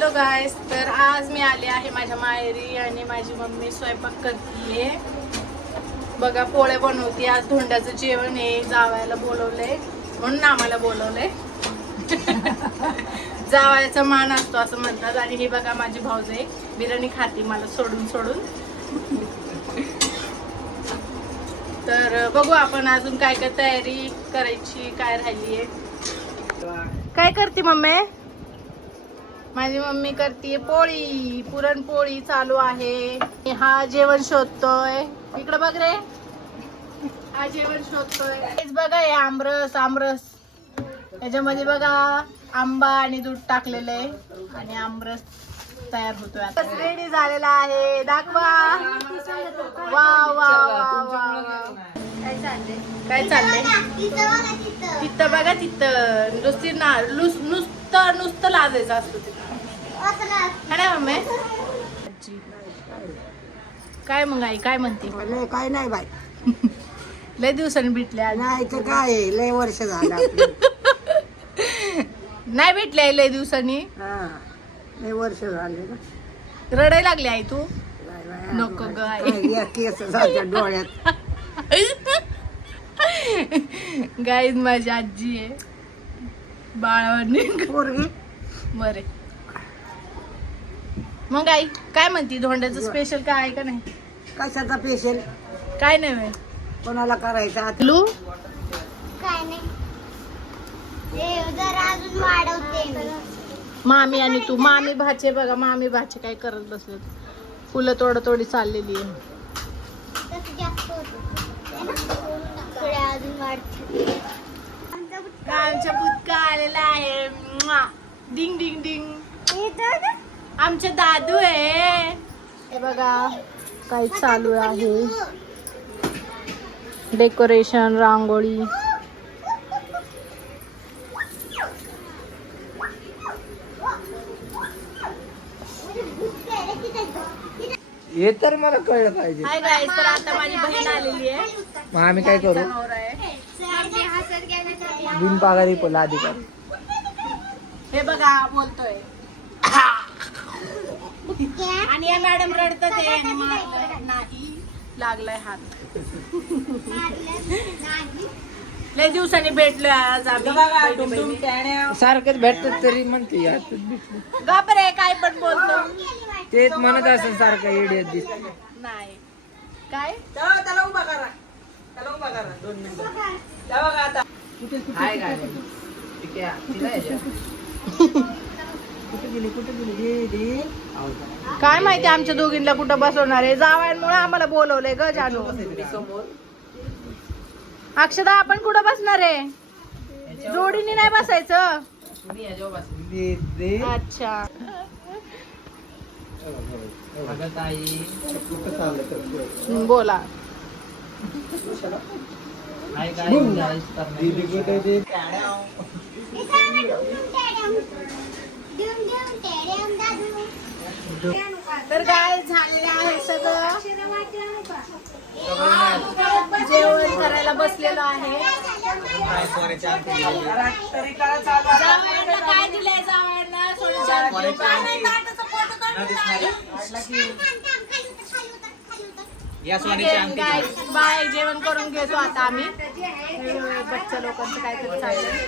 Hello guys, तर आज मी आले आहे माझ्या माहेरी आणि माझी मम्मी स्वयंपाक करतीये बघा. पोळे बनवते. आज धोंड्याचं जेवण आहे. जावयाला बोलवलंय म्हणून आम्हाला बोलवलंय. जावयाचा मान असतो असं म्हणतात. आणि हे बघा माझी भाऊजाई बिर्याणी खाती मला सोडून सोडून. तर बघू आपण अजून काय काय तयारी करायची, काय राहिलीये. काय करते मम्मी? माझी मम्मी करते पोळी, पुरणपोळी चालू आहे. हा जेवण शोधतोय. इकडे बघ रे, हा जेवण शोधतोय. हेच बघा, हे आमरस. आमरस याच्यामध्ये बघा आंबा आणि दूध टाकलेलं आहे आणि आमरस तयार होतोय. आता रेडी झालेला आहे. दाखवा. वा वा वा वा. काय चाललंय? तिथं बघा, तिथं नुसती ना नुसतं लाजायचं असतं तिथं. काय मम्मी? काय मग आई काय म्हणते? काय नाही बाई, लय दिवसांनी भेटले आज. नाही तर काय लय वर्ष झालं. नाही भेटले लय दिवसांनी. हा, लय वर्ष झाले ना. रडायला लागली आई तू? नको ग आई. केस झाल्या डोळ्यात. गाईज माझी आजी आहे बाळावानी पोरगी मरे. मग आई काय म्हणती? धोंड्याचं स्पेशल काय आहे का नाही? कशाचा पेशल काय नाही कोणाला करायचा आता? लू काय नाही, जरा अजून वाढवते. मामी आणि तू, मामी भाचे बघा. मामी भाचे काय करत बसले? फुलं तोडी चाललेली आहे. तसं जास्त होतं, थोडे अजून वाढते. आमच्या बुतका आलेला आहे. म्वा. डिंग डिंग डिंग. आमचे दादू आहे. हे बघा काही चालू आहे. डेकोरेशन, रांगोळी. हे तर मला कळलं पाहिजे. हाय गाईस, तर आता माझी बहीण आलेली आहे. मग आम्ही काय करू? नवरा आहे. बिनपागारी पोला अधिकारी. हे बघा बोलतोय. आणि या मॅडम रडतात आहे आणि मारलं नाही, लागलाय हात. लय दिवसांनी भेटलोय आज आम्ही. सारखंच भेटतात तरी म्हणते यार. बापरे काय पण बोलतो. तेच म्हणत असेल सारखं इडियत दिसत. नाही काय त्याला उभा करा, त्याला उभा करा 2 मिनिटं. त्या बघा आता हाय काय ठीक आहे. तिला यायचं. कुठे गेली दीदी? काय माहिती आमच्या दोघींना कुठं बसवणार आहे. जावयांमुळे आम्हाला बोलवलंय ग जानू. अक्षदा आपण कुठं बसणार आहे? जोडीने नाही बसायचं. दीदी. अच्छा अगं ताई बोला. हाय काय दीदी कुठे ते? तर काय झालेलं आहे सगळं. जेवण करायला बसलेलो आहे. जावयांना काय दिलंय? जावयांना बाय. जेवण करून घेतो आता आम्ही. बच्चा लोकांचं काहीतरी चाललंय.